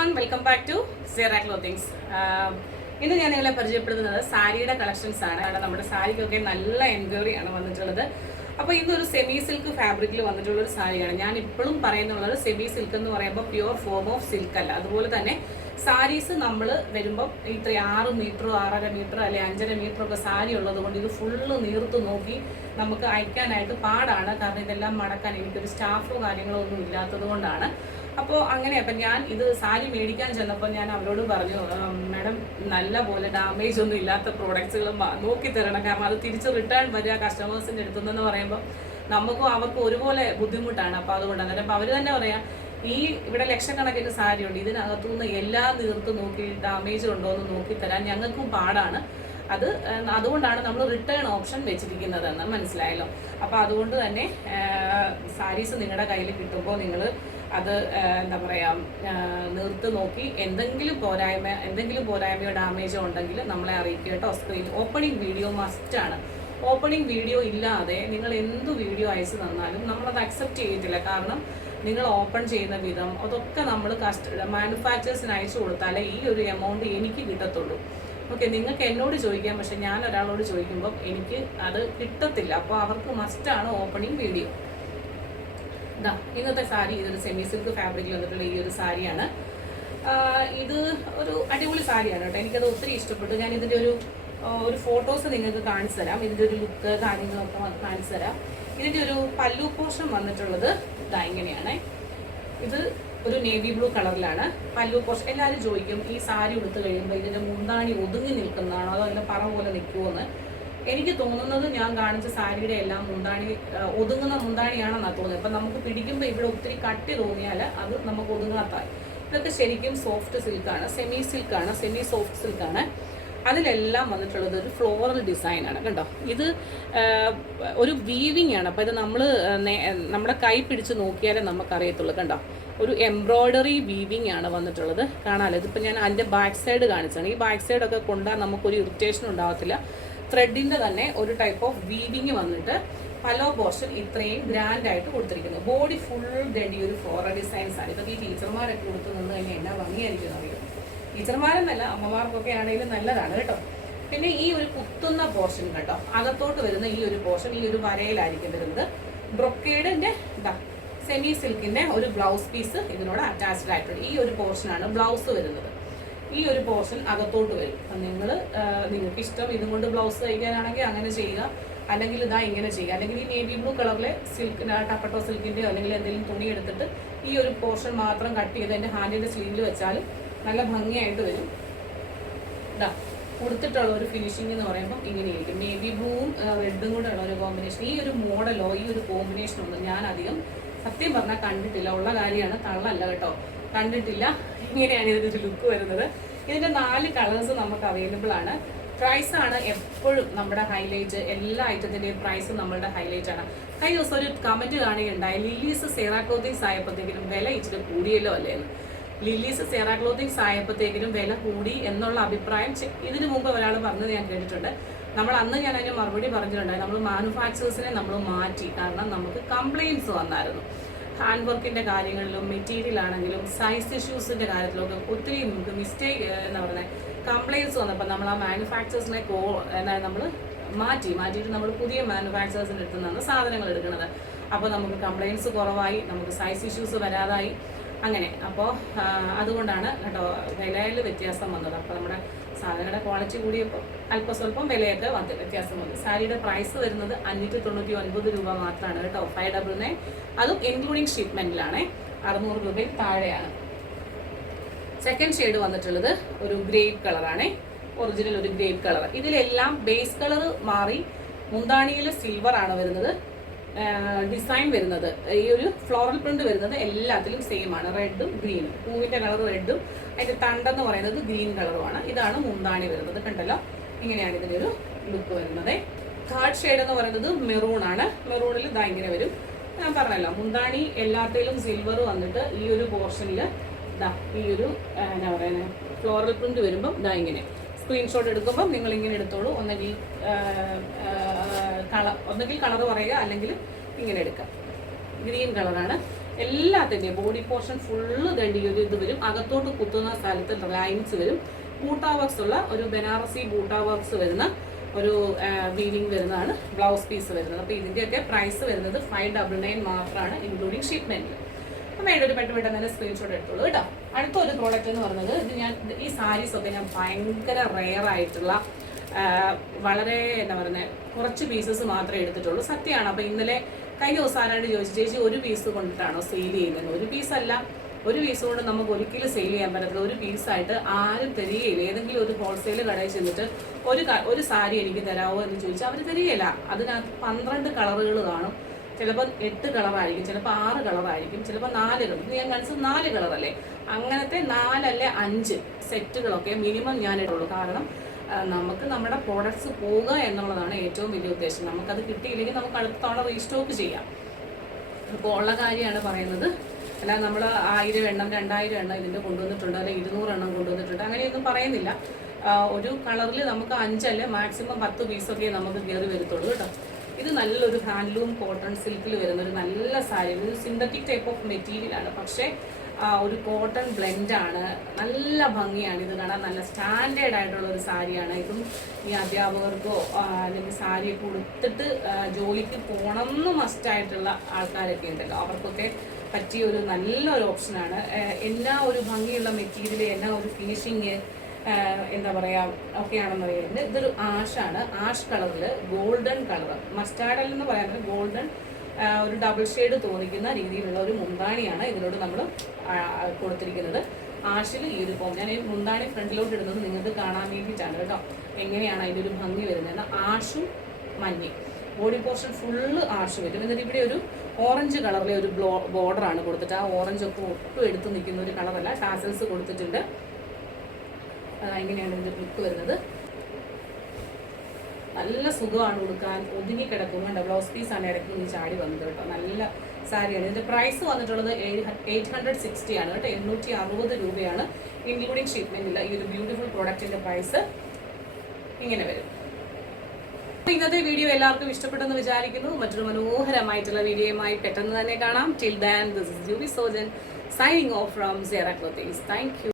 everyone, welcome back to Zera Clothings. ഇന്ന് ഞാൻ നിങ്ങളെ പരിചയപ്പെടുത്തുന്നത് സാരിയുടെ കളക്ഷൻസ് ആണ്. കാരണം നമ്മുടെ സാരിക്കൊക്കെ നല്ല എൻക്വയറി ആണ് വന്നിട്ടുള്ളത്. അപ്പോൾ ഇന്നൊരു സെമി സിൽക്ക് ഫാബ്രിക്കിൽ വന്നിട്ടുള്ള ഒരു സാരിയാണ്. ഞാൻ ഇപ്പോഴും പറയുന്നുള്ളത് സെമി സിൽക്ക് എന്ന് പറയുമ്പോൾ പ്യുവർ ഫോം ഓഫ് സിൽക്ക് അല്ല. അതുപോലെ തന്നെ സാരീസ് നമ്മൾ വരുമ്പം ഇത്ര 6 മീറ്ററോ 6.5 മീറ്ററോ അല്ലെങ്കിൽ 5.5 മീറ്ററോ ഒക്കെ സാരി ഉള്ളത് കൊണ്ട് ഇത് ഫുള്ള് നീർത്ത് നോക്കി നമുക്ക് അയക്കാനായിട്ട് പാടാണ്. കാരണം ഇതെല്ലാം മടക്കാൻ എനിക്കൊരു സ്റ്റാഫോ കാര്യങ്ങളോ ഒന്നും ഇല്ലാത്തത് കൊണ്ടാണ്. അപ്പോൾ അങ്ങനെ അപ്പം ഞാൻ ഇത് സാരി മേടിക്കാൻ ചെന്നപ്പോൾ ഞാൻ അവരോട് പറഞ്ഞു, മാഡം നല്ല പോലെ ഡാമേജ് ഒന്നും ഇല്ലാത്ത പ്രോഡക്ട്സുകൾ നോക്കി തരണം. കാരണം അത് തിരിച്ച് റിട്ടേൺ വരിക കസ്റ്റമേഴ്സിൻ്റെ അടുത്തുനിന്ന് പറയുമ്പോൾ നമുക്കും അവർക്കും ഒരുപോലെ ബുദ്ധിമുട്ടാണ്. അപ്പോൾ അതുകൊണ്ടാണ്. അപ്പോൾ അവർ തന്നെ പറയാം, ഈ ഇവിടെ ലക്ഷക്കണക്കിന് സാരി ഉണ്ട്, ഇതിനകത്തുനിന്ന് എല്ലാം തീർത്ത് നോക്കി ഡാമേജ് ഉണ്ടോ എന്ന് നോക്കി തരാൻ ഞങ്ങൾക്കും പാടാണ്. അതുകൊണ്ടാണ് നമ്മൾ റിട്ടേൺ ഓപ്ഷൻ വെച്ചിരിക്കുന്നതെന്ന് മനസ്സിലായല്ലോ. അപ്പോൾ അതുകൊണ്ട് തന്നെ സാരീസ് നിങ്ങളുടെ കയ്യിൽ കിട്ടുമ്പോൾ നിങ്ങൾ അത് എന്താ പറയുക നിർത്ത് നോക്കി എന്തെങ്കിലും പോരായ്മയോ ഡാമേജോ ഉണ്ടെങ്കിൽ നമ്മളെ അറിയിക്കുക കേട്ടോ. സ്ക്രീൻ ഓപ്പണിംഗ് വീഡിയോ മസ്റ്റാണ്. ഓപ്പണിംഗ് വീഡിയോ ഇല്ലാതെ നിങ്ങൾ എന്ത് വീഡിയോ അയച്ചു തന്നാലും നമ്മളത് അക്സെപ്റ്റ് ചെയ്യത്തില്ല. കാരണം നിങ്ങൾ ഓപ്പൺ ചെയ്യുന്ന വിധം അതൊക്കെ നമ്മൾ മാനുഫാക്ചേഴ്സിന് അയച്ചു കൊടുത്താലേ ഈ ഒരു എമൗണ്ട് എനിക്ക് കിട്ടത്തുള്ളൂ. ഓക്കെ, നിങ്ങൾക്ക് എന്നോട് ചോദിക്കാം, പക്ഷെ ഞാൻ ഒരാളോട് ചോദിക്കുമ്പം എനിക്ക് അത് കിട്ടത്തില്ല. അപ്പോൾ അവർക്ക് മസ്റ്റാണ് ഓപ്പണിംഗ് വീഡിയോ. ഇന്നത്തെ സാരി ഇതൊരു സെമി സിൽക്ക് ഫാബ്രിക്കിൽ വന്നിട്ടുള്ള ഈ ഒരു സാരിയാണ്. ഇത് ഒരു അടിപൊളി സാരിയാണ് കേട്ടോ. എനിക്കത് ഒത്തിരി ഇഷ്ടപ്പെട്ടു. ഞാൻ ഇതിൻ്റെ ഒരു ഫോട്ടോസ് നിങ്ങൾക്ക് കാണിച്ചു തരാം. ഇതിൻ്റെ ഒരു ലുക്ക് കാര്യങ്ങളൊക്കെ കാണിച്ചു തരാം. ഇതിൻ്റെ ഒരു പല്ലു പോർഷൻ വന്നിട്ടുള്ളത് ഇങ്ങനെയാണ്. ഇത് ഒരു നേവി ബ്ലൂ കളറിലാണ് പല്ലു പോർഷൻ. എല്ലാവരും ചോദിക്കും, ഈ സാരി ഉടുത്ത് കഴിയുമ്പോൾ ഇതിൻ്റെ മുന്താണി ഒതുങ്ങി നിൽക്കുന്നതാണോ അതോ അതിൻ്റെ പറ പോലെ നിൽക്കുമോയെന്ന്. എനിക്ക് തോന്നുന്നത് ഞാൻ കാണിച്ച സാരിയുടെ എല്ലാം മുന്താണി ഒതുങ്ങുന്ന മുന്താണിയാണെന്നാണ് തോന്നുന്നത്. അപ്പം നമുക്ക് പിടിക്കുമ്പോൾ ഇവിടെ ഒത്തിരി കട്ടി തോന്നിയാൽ അത് നമുക്ക് ഒതുങ്ങാത്തായി. ഇതൊക്കെ ശരിക്കും സോഫ്റ്റ് സിൽക്കാണ്, സെമി സോഫ്റ്റ് സിൽക്കാണ്. അതിലെല്ലാം വന്നിട്ടുള്ളത് ഒരു ഫ്ലോറൽ ഡിസൈനാണ് കണ്ടോ. ഇത് ഒരു വീവിങ് ആണ്. അപ്പോൾ ഇത് നമ്മുടെ കൈ പിടിച്ച് നോക്കിയാലേ നമുക്കറിയത്തുള്ളൂ കണ്ടോ. ഒരു എംബ്രോയ്ഡറി വീവിങ് ആണ് വന്നിട്ടുള്ളത്. കാണാമല്ലോ. ഇതിപ്പോൾ ഞാൻ അതിൻ്റെ ബാക്ക് സൈഡ് കാണിച്ചാണ്. ഈ ബാക്ക് സൈഡൊക്കെ കൊണ്ടാൽ നമുക്കൊരു ഇറിറ്റേഷൻ ഉണ്ടാകത്തില്ല. ത്രെഡിൻ്റെ തന്നെ ഒരു ടൈപ്പ് ഓഫ് വീവിങ് വന്നിട്ട് പലോ പോർഷൻ ഇത്രയും ഗ്രാൻഡായിട്ട് കൊടുത്തിരിക്കുന്നു. ബോഡി ഫുൾ ഈ ഒരു ഫ്ലോറൽ ഡിസൈൻസ് ആണ്. ഇതൊക്കെ ഈ ടീച്ചർമാരൊക്കെ കൊടുത്ത് നിന്ന് കഴിഞ്ഞാൽ എന്നാ ഭംഗിയായിരിക്കും അറിയാം. ടീച്ചർമാരെന്നല്ല, അമ്മമാർക്കൊക്കെ ആണെങ്കിലും നല്ലതാണ് കേട്ടോ. പിന്നെ ഈ ഒരു കുത്തുന്ന പോർഷൻ കേട്ടോ, അകത്തോട്ട് വരുന്ന ഈ ഒരു പോർഷൻ ഈ ഒരു വരയിലായിരിക്കും വരുന്നത്. ബ്രൊക്കേഡിൻ്റെ സെമി സിൽക്കിൻ്റെ ഒരു ബ്ലൗസ് പീസ് ഇതിനോട് അറ്റാച്ച്ഡ് ആയിട്ടുണ്ട്. ഈ ഒരു പോർഷനാണ് ബ്ലൗസ് വരുന്നത്. ഈ ഒരു പോർഷൻ അകത്തോട്ട് വരും. നിങ്ങൾക്ക് ഇഷ്ടം ഇതും കൊണ്ട് ബ്ലൗസ് തയ്ക്കാനാണെങ്കിൽ അങ്ങനെ ചെയ്യുക, അല്ലെങ്കിൽ ഇങ്ങനെ ചെയ്യുക. അല്ലെങ്കിൽ ഈ നേവി ബ്ലൂ കളറിലെ സിൽക്കിൻ്റെ ടപ്പട്ടോ സിൽക്കിൻ്റെയോ അല്ലെങ്കിൽ എന്തെങ്കിലും തുണി എടുത്തിട്ട് ഈ ഒരു പോർഷൻ മാത്രം കട്ട് ചെയ്ത് എൻ്റെ ഹാൻഡിൻ്റെ സ്ലീവിൽ വെച്ചാലും നല്ല ഭംഗിയായിട്ട് വരും. കൊടുത്തിട്ടുള്ള ഒരു ഫിനിഷിംഗ് എന്ന് പറയുമ്പോൾ ഇങ്ങനെയായിരിക്കും. നേവി ബ്ലൂവും റെഡും കൂടെ ഉള്ള ഒരു കോമ്പിനേഷൻ. ഈ ഒരു മോഡലോ ഈ ഒരു കോമ്പിനേഷനൊന്നും ഞാൻ അധികം സത്യം പറഞ്ഞാൽ കണ്ടിട്ടില്ല. ഉള്ള കാര്യമാണ്, തള്ളല്ല കേട്ടോ, കണ്ടിട്ടില്ല. ഇങ്ങനെയാണ് ഇതിൻ്റെ ഒരു ലുക്ക് വരുന്നത്. ഇതിൻ്റെ 4 കളേഴ്സ് നമുക്ക് അവൈലബിൾ ആണ്. പ്രൈസാണ് എപ്പോഴും നമ്മുടെ ഹൈലൈറ്റ്. എല്ലാ ഐറ്റത്തിൻ്റെയും പ്രൈസ് നമ്മളുടെ ഹൈലൈറ്റ് ആണ്. കഴിഞ്ഞ ദിവസം ഒരു കമൻറ്റ് കാണുകയുണ്ടായി, ലില്ലീസ് സേറ ക്ലോത്തിങ്സ് ആയപ്പോഴത്തേക്കിനും വില ഇച്ചിരി കൂടിയല്ലോ അല്ലേന്ന്. ലില്ലീസ് സേറ ക്ലോത്തിങ്സ് ആയപ്പോഴത്തേക്കിനും വില കൂടി എന്നുള്ള അഭിപ്രായം ഇതിനു മുമ്പ് ഒരാൾ പറഞ്ഞത് ഞാൻ കേട്ടിട്ടുണ്ട്. അന്ന് ഞാൻ അതിന് മറുപടി പറഞ്ഞിട്ടുണ്ടായി, നമ്മൾ മാനുഫാക്ചേഴ്സിനെ നമ്മൾ മാറ്റി. കാരണം നമുക്ക് കംപ്ലയിൻസ് വന്നായിരുന്നു. ഹാൻഡ് വർക്കിൻ്റെ കാര്യങ്ങളിലും മെറ്റീരിയൽ ആണെങ്കിലും സൈസ് ഇഷ്യൂസിൻ്റെ കാര്യത്തിലൊക്കെ ഒത്തിരി നമുക്ക് എന്താ പറയുന്നത് കംപ്ലയിൻസ് വന്നപ്പോൾ നമ്മൾ ആ മാനുഫാക്ചേഴ്സിനെ നമ്മൾ മാറ്റിയിട്ട് നമ്മൾ പുതിയ മാനുഫാക്ചേഴ്സിൻ്റെ അടുത്ത് നിന്നാണ് സാധനങ്ങൾ എടുക്കുന്നത്. അപ്പോൾ നമുക്ക് കംപ്ലയിൻസ് കുറവായി, നമുക്ക് സൈസ് ഇഷ്യൂസ് വരാതായി. അങ്ങനെ അപ്പോൾ അതുകൊണ്ടാണ് കേട്ടോ വിലയിൽ വ്യത്യാസം വന്നത്. അപ്പോൾ നമ്മുടെ സാധനങ്ങളുടെ ക്വാളിറ്റി കൂടിയപ്പോൾ സ്വല്പം വിലയൊക്കെ വ്യത്യാസം വന്നു. സാരിയുടെ പ്രൈസ് വരുന്നത് 599 രൂപ മാത്രമാണ് കേട്ടോ. 599, അതും ഇൻക്ലൂഡിങ് ഷിപ്മെൻറ്റിലാണ്. 600 രൂപയിൽ താഴെയാണ്. സെക്കൻഡ് ഷെയ്ഡ് വന്നിട്ടുള്ളത് ഒരു ഗ്രേപ്പ് കളറാണ്. ഒറിജിനൽ ഒരു ഗ്രേപ്പ് കളർ. ഇതിലെല്ലാം ബേസ് കളർ മാറി മുന്താണിയിൽ സിൽവർ ആണ് വരുന്നത്. ഡിസൈൻ വരുന്നത് ഈ ഒരു ഫ്ലോറൽ പ്രിന്റ് വരുന്നത് എല്ലാത്തിലും സെയിം ആണ്. റെഡും ഗ്രീനും, പൂവിൻ്റെ കളർ റെഡും അതിൻ്റെ തണ്ടെന്ന് പറയുന്നത് ഗ്രീൻ കളറുമാണ്. ഇതാണ് മുന്താണി വരുന്നത്. കണ്ടല്ലോ, ഇങ്ങനെയാണ് ഇതിൻ്റെ ഒരു ലുക്ക് വരുന്നത്. തേർഡ് ഷെയ്ഡ് എന്ന് പറയുന്നത് മെറൂൺ ആണ്. മെറൂണിൽ ഇങ്ങനെ വരും. ഞാൻ പറഞ്ഞല്ലോ, മുന്താണി എല്ലാത്തിലും സിൽവർ വന്നിട്ട് ഈ ഒരു പോർഷനിൽ ഈ ഒരു എന്നാ പറയുന്നത് ഫ്ലോറൽ പ്രിന്റ് വരുമ്പം ഇങ്ങനെ സ്ക്രീൻഷോട്ട് എടുക്കുമ്പം നിങ്ങളിങ്ങനെ എടുത്തോളൂ. ഒന്നെങ്കിൽ കളർ പറയുക, അല്ലെങ്കിൽ ഇങ്ങനെ എടുക്കാം. ഗ്രീൻ കളറാണ്. എല്ലാത്തിൻ്റെയും ബോഡി പോർഷൻ ഫുള്ള് കണ്ടി ഒരു ഇത് വരും. അകത്തോട്ട് കുത്തുന്ന സ്ഥലത്ത് ലൈൻസ് വരും. ബൂട്ടാ വർക്ക്സ് ഉള്ള ഒരു ബനാറസി ബൂട്ടാ വർക്ക്സ് വരുന്ന ഒരു വീവിങ് വരുന്നതാണ് ബ്ലൗസ് പീസ് വരുന്നത്. അപ്പോൾ ഇതിൻ്റെയൊക്കെ പ്രൈസ് വരുന്നത് 599 മാത്രമാണ്, ഇൻക്ലൂഡിങ് ഷിപ്മെൻറ്റ്. അപ്പം വേണ്ടൊരു പെട്ടെന്ന് തന്നെ സ്ക്രീൻഷോട്ട് എടുത്തോളൂ കേട്ടോ. അടുത്ത ഒരു പ്രോഡക്റ്റ് എന്ന് പറയുന്നത് ഇത് ഞാൻ ഈ സാരീസൊക്കെ ഞാൻ ഭയങ്കര റെയർ ആയിട്ടുള്ള വളരെ എന്താ പറയുന്നത് കുറച്ച് പീസസ് മാത്രമേ എടുത്തിട്ടുള്ളൂ. സത്യമാണ്. അപ്പോൾ ഇന്നലെ കഴിഞ്ഞ ദിവസം ആരാണ്ട് ചോദിച്ചു, ചേച്ചി ഒരു പീസ് കൊണ്ടിട്ടാണോ സെയിൽ ചെയ്യുന്നത്? ഒരു പീസല്ല, ഒരു പീസ് കൊണ്ട് നമുക്ക് ഒരിക്കലും സെയിൽ ചെയ്യാൻ പറ്റത്തില്ല. ഒരു പീസായിട്ട് ആരും തരികയില്ല. ഏതെങ്കിലും ഒരു ഹോൾസെയിൽ കടയിൽ ചെന്നിട്ട് ഒരു സാരി എനിക്ക് തരാമോ എന്ന് ചോദിച്ചാൽ അവർ തരികയില്ല. അതിനകത്ത് 12 കളറുകൾ കാണും. ചിലപ്പോൾ 8 കളറായിരിക്കും, ചിലപ്പോൾ 6 കളറായിരിക്കും, ചിലപ്പോൾ 4 കളർ. ഇത് ഞാൻ കാണിച്ചത് 4 കളറല്ലേ. അങ്ങനത്തെ 4 അല്ലെ 5 സെറ്റുകളൊക്കെ മിനിമം ഞാൻ ഇടുള്ളൂ. കാരണം നമുക്ക് നമ്മുടെ പ്രോഡക്ട്സ് പോകുക എന്നുള്ളതാണ് ഏറ്റവും വലിയ ഉദ്ദേശം. നമുക്കത് കിട്ടിയില്ലെങ്കിൽ നമുക്ക് അടുത്ത തവണ റീസ്റ്റോക്ക് ചെയ്യാം. ഇപ്പോൾ ഉള്ള കാര്യമാണ് പറയുന്നത്. അല്ലാതെ നമ്മൾ 1000 എണ്ണം 2000 എണ്ണം ഇതിൻ്റെ കൊണ്ടുവന്നിട്ടുണ്ട്, അല്ലെങ്കിൽ 200 എണ്ണം കൊണ്ടുവന്നിട്ടുണ്ട്, അങ്ങനെയൊന്നും പറയുന്നില്ല. ഒരു കളറിൽ നമുക്ക് 5 അല്ലെ മാക്സിമം 10 പീസൊക്കെ നമുക്ക് കയറി വരുത്തുള്ളൂ കേട്ടോ. ഇത് നല്ലൊരു ഹാൻഡ്ലൂം കോട്ടൺ സിൽക്കിൽ വരുന്ന ഒരു നല്ല സാരി. ഒരു സിന്തറ്റിക് ടൈപ്പ് ഓഫ് മെറ്റീരിയലാണ്, പക്ഷേ ഒരു കോട്ടൺ ബ്ലെൻഡാണ്. നല്ല ഭംഗിയാണ് ഇത് കാണാൻ. നല്ല സ്റ്റാൻഡേർഡ് ആയിട്ടുള്ള ഒരു സാരിയാണ്. ഇതും ഈ അധ്യാപകർക്കോ അല്ലെങ്കിൽ സാരിയൊക്കെ ഉടുത്തിട്ട് ജോലിക്ക് പോകണം എന്ന് മസ്റ്റായിട്ടുള്ള ആൾക്കാരൊക്കെ ഉണ്ടല്ലോ, അവർക്കൊക്കെ പറ്റിയ ഒരു നല്ലൊരു ഓപ്ഷനാണ്. എല്ലാ ഒരു ഭംഗിയുള്ള മെറ്റീരിയൽ, എല്ലാ ഒരു ഫിനിഷിങ് എന്താ പറയുക ഒക്കെയാണെന്ന് പറയുന്നത്. ഇതൊരു ആഷാണ്. ആഷ് കളറിൽ ഗോൾഡൻ കളർ, മസ്റ്റാർഡ് എന്ന് പറയുന്നത് ഗോൾഡൻ ഒരു ഡബിൾ ഷെയ്ഡ് തോന്നിക്കുന്ന രീതിയിലുള്ള ഒരു മുന്താണിയാണ് ഇതിനോട് നമ്മൾ കൊടുത്തിരിക്കുന്നത്. ആഷിൽ ഈ ഒരു ഞാൻ ഈ മുന്താണി ഫ്രണ്ടിലോട്ട് ഇടുന്നത് നിങ്ങൾക്ക് കാണാൻ വേണ്ടിയിട്ടാണ് കേട്ടോ, എങ്ങനെയാണ് അതിൻ്റെ ഒരു ഭംഗി വരുന്നത്. ആഷും മഞ്ഞയും ബോഡി പോർഷൻ ഫുള്ള് ആഷ് വരും. എന്നിട്ട് ഇവിടെ ഒരു ഓറഞ്ച് കളറിലെ ഒരു ബോർഡറാണ് കൊടുത്തിട്ട്, ആ ഓറഞ്ച് ഒക്കെ ഒട്ടും എടുത്ത് നിൽക്കുന്ന ഒരു കളറല്ല. ടാസൽസ് കൊടുത്തിട്ടുണ്ട്. ഇങ്ങനെയാണ് ഇതിൻ്റെ ലുക്ക് വരുന്നത്. നല്ല സുഖമാണ് കൊടുക്കാൻ, ഒതുങ്ങി കിടക്കുന്നുണ്ട്. ബ്ലൗസ് പീസാണ് ഇടയ്ക്ക് നിന്ന് ചാടി വന്നത് കേട്ടോ. നല്ല സാരിയാണ്. ഇതിൻ്റെ പ്രൈസ് വന്നിട്ടുള്ളത് 860 ആണ് കേട്ടോ. 860 രൂപയാണ് ഇൻക്ലൂഡിങ് ഷിപ്മെൻറ്റില്ല. ഈ ഒരു ബ്യൂട്ടിഫുൾ പ്രോഡക്റ്റിൻ്റെ പ്രൈസ് ഇങ്ങനെ വരും. ഇന്നത്തെ വീഡിയോ എല്ലാവർക്കും ഇഷ്ടപ്പെട്ടെന്ന് വിചാരിക്കുന്നു. മറ്റൊരു മനോഹരമായിട്ടുള്ള വീഡിയോയുമായി പെട്ടെന്ന് തന്നെ കാണാം. Till then, this is Jubi Sojan signing off from Zara Clothings. Thank you.